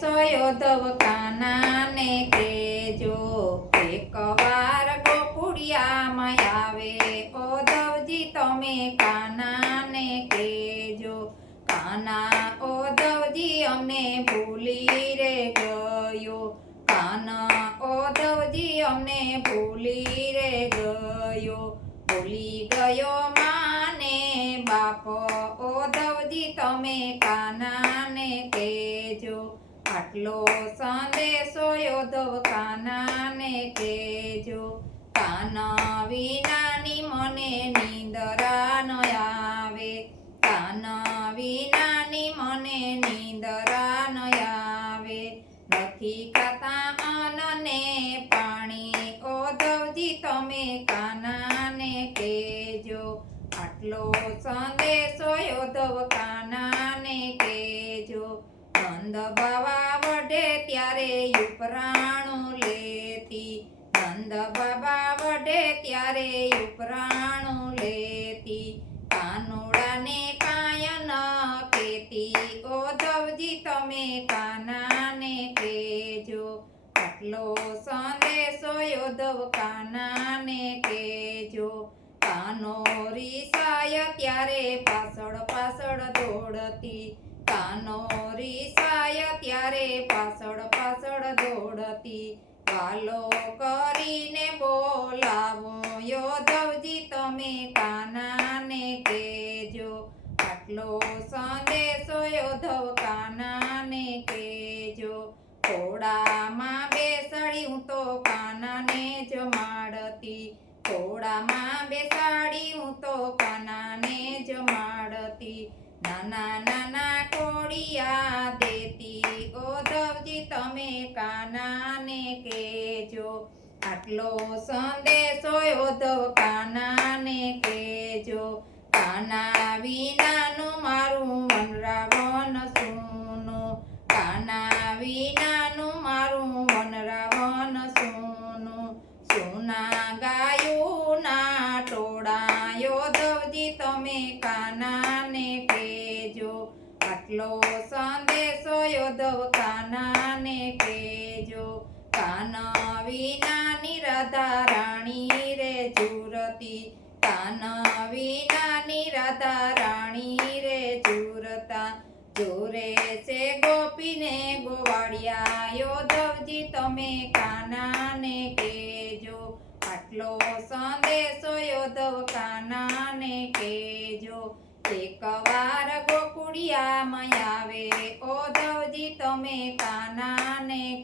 સંદેશો કાનાને કહેજો, એકવાર ગોકુળિયામાં આવે ઓધવજી તમે કાનાને કહેજો, કાના ઓધવજી અમને ભૂલી રે ગયો, કાના ઓધવજી અમને ભૂલી રે ગયો, ભૂલી ગયો માને બાપ ઓધવજી તમે કાનાને કહેજો, આટલો સંદેશો ઓધવ કાનાને કહેજો, કાના વિનાની મને નિંદરા ન આવે, કાના વિનાની મને નિંદરા ન આવે, નથી ખાતા અન્ન ને પાણી ઓધવજી તમે કાનાને કહેજો, આટલો સંદેશો ઓધવ કાનાને કહેજો, નંદ બાવા વઢે ત્યારે ઉપરાણું લેતી, નંદ બાબા વઢે ત્યારે ઉપરાણું લેતી, કાનુડાને કાંઈ ન કહેતી ઓધવજી તમે કાનાને કહેજો, આટલો સંદેશો ઓધવ કાનાને કહેજો, કાનો રીસાય ત્યારે પાછળ પાછળ દોડતી, કાનો રીસાય ત્યારે પાછળ પાછળ દોડતી, વાલો કરીને બોલાવો ઓધવજી તમે કાનાને કહેજો, આટલો સંદેશો ઓધવ કાનાને કહેજો, ઘોડામાં બેસાડી હું તો કાનાને જમાડતી, ઘોડામાં બેસાડી હું તો કાનાને જમાડતી, નાના નાના કોડિયા દેતી ઓધવજી તમે કાનાને કહેજો, આટલો સંદેશો ઓધવ કાનાને કહેજો, કાના વિનાનું મારું વનરાવન સૂનું, કાના વિનાનું મારું વનરાવન સૂનું, સોના ગાયુના ટોળા ઓધવજી તમે કાનાને કહેજો, આટલો સંદેશો ઓધવ કાનાને કહેજો, કાના વિનાની રાધા રાણી રે ઝૂરતી, કાના વિનાની રાધા રાણી રે ઝૂરતા, જોરે છે ગોપીને ગોવાળિયા ઓધવજી તમે કાનાને કહેજો, આટલો સંદેશો ઓધવ કાનાને કહેજો, એકવાર ગોકુળિયામાં આવે ઓધવજી તમે કાનાને